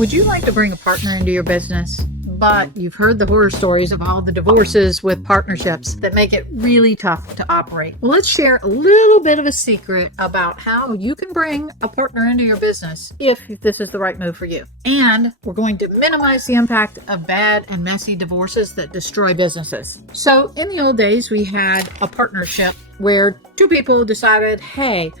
Would you like to bring a partner into your business? But you've heard the horror stories of all the divorces with partnerships that make it really tough to operate. Well, let's share a little bit of a secret about how you can bring a partner into your business if this is the right move for you. And we're going to minimize the impact of bad and messy divorces that destroy businesses. So in the old days, we had a partnership where two people decided, hey,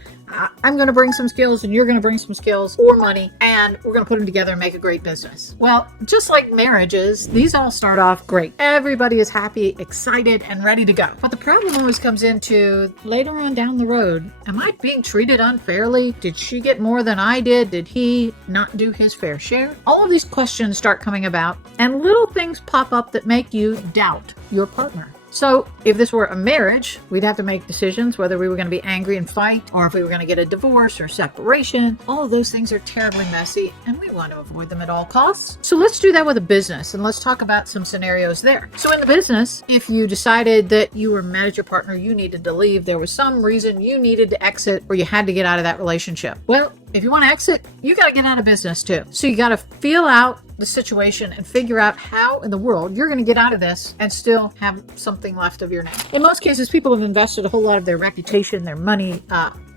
I'm going to bring some skills and you're going to bring some skills or money, and we're going to put them together and make a great business. Well, just like marriages, these all start off great. Everybody is happy, excited, and ready to go. But the problem always comes into later on down the road. Am I being treated unfairly? Did she get more than I did? Did he not do his fair share? All of these questions start coming about, and little things pop up that make you doubt your partner. So if this were a marriage, we'd have to make decisions whether we were going to be angry and fight, or if we were going to get a divorce or separation. All of those things are terribly messy, and we want to avoid them at all costs. So let's do that with a business, and let's talk about some scenarios there. So in the business, if you decided that you were mad at your partner, you needed to leave, there was some reason you needed to exit or you had to get out of that relationship. Well, if you want to exit, you got to get out of business too. So you got to feel out the situation and figure out how in the world you're going to get out of this and still have something left of your name. In most cases, people have invested a whole lot of their reputation, their money,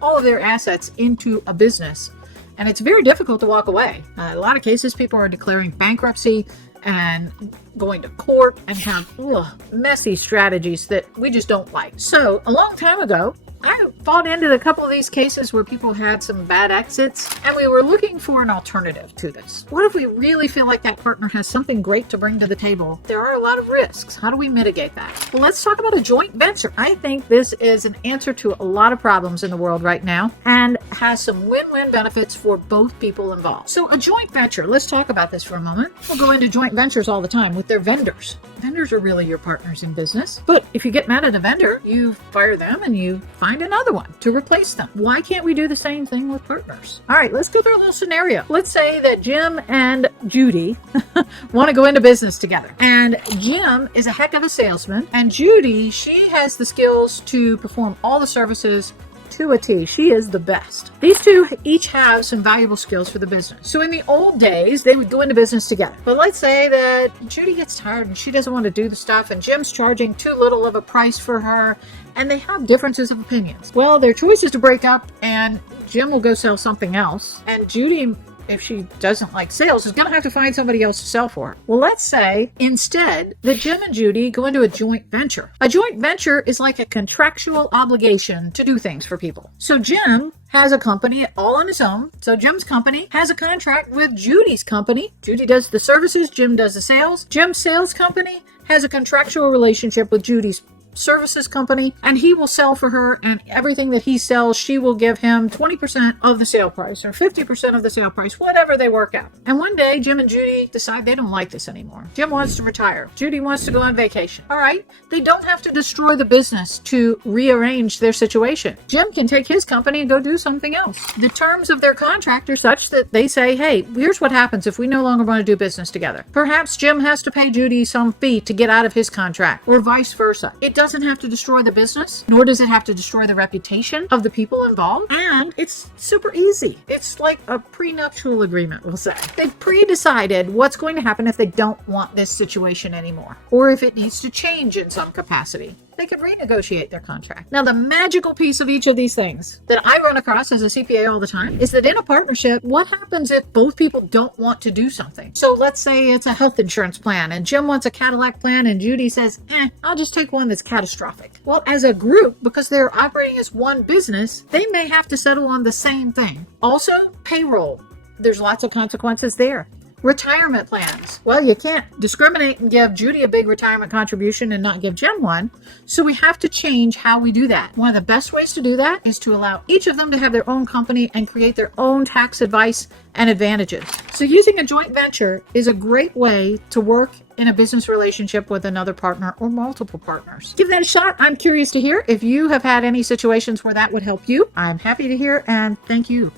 all of their assets into a business. And it's very difficult to walk away. A lot of cases, people are declaring bankruptcy and going to court and have messy strategies that we just don't like. So a long time ago, I fought into a couple of these cases where people had some bad exits, and we were looking for an alternative to this. What if we really feel like that partner has something great to bring to the table? There are a lot of risks. How do we mitigate that? Well, let's talk about a joint venture. I think this is an answer to a lot of problems in the world right now and has some win-win benefits for both people involved. So a joint venture, let's talk about this for a moment. We'll go into joint ventures all the time with their vendors. Vendors are really your partners in business. But if you get mad at a vendor, you fire them and you find another one to replace them. Why can't we do the same thing with partners? All right, let's go through a little scenario. Let's say that Jim and Judy want to go into business together. And Jim is a heck of a salesman. And Judy, she has the skills to perform all the services to a T. She is the best. These two each have some valuable skills for the business. So in the old days, they would go into business together. But let's say that Judy gets tired and she doesn't want to do the stuff, and Jim's charging too little of a price for her, and they have differences of opinions. Well, their choice is to break up, and Jim will go sell something else, and Judy, if she doesn't like sales, is going to have to find somebody else to sell for her. Well, let's say instead that Jim and Judy go into a joint venture. A joint venture is like a contractual obligation to do things for people. So Jim has a company all on his own. So Jim's company has a contract with Judy's company. Judy does the services, Jim does the sales. Jim's sales company has a contractual relationship with Judy's services company, and he will sell for her, and everything that he sells, she will give him 20% of the sale price or 50% of the sale price, whatever they work out. And one day, Jim and Judy decide they don't like this anymore. Jim wants to retire. Judy wants to go on vacation. All right, they don't have to destroy the business to rearrange their situation. Jim can take his company and go do something else. The terms of their contract are such that they say, hey, here's what happens if we no longer want to do business together. Perhaps Jim has to pay Judy some fee to get out of his contract, or vice versa. It doesn't have to destroy the business, nor does it have to destroy the reputation of the people involved, and it's super easy. It's like a prenuptial agreement, we'll say. They've pre-decided what's going to happen if they don't want this situation anymore, or if it needs to change in some capacity. They can renegotiate their contract. Now, the magical piece of each of these things that I run across as a CPA all the time is that in a partnership, what happens if both people don't want to do something? So let's say it's a health insurance plan, and Jim wants a Cadillac plan, and Judy says, I'll just take one that's catastrophic. Well, as a group, because they're operating as one business, they may have to settle on the same thing. Also, payroll. There's lots of consequences there. Retirement plans. Well, you can't discriminate and give Judy a big retirement contribution and not give Jim one. So we have to change how we do that. One of the best ways to do that is to allow each of them to have their own company and create their own tax advice and advantages. So using a joint venture is a great way to work in a business relationship with another partner or multiple partners. Give that a shot. I'm curious to hear if you have had any situations where that would help you. I'm happy to hear, and thank you.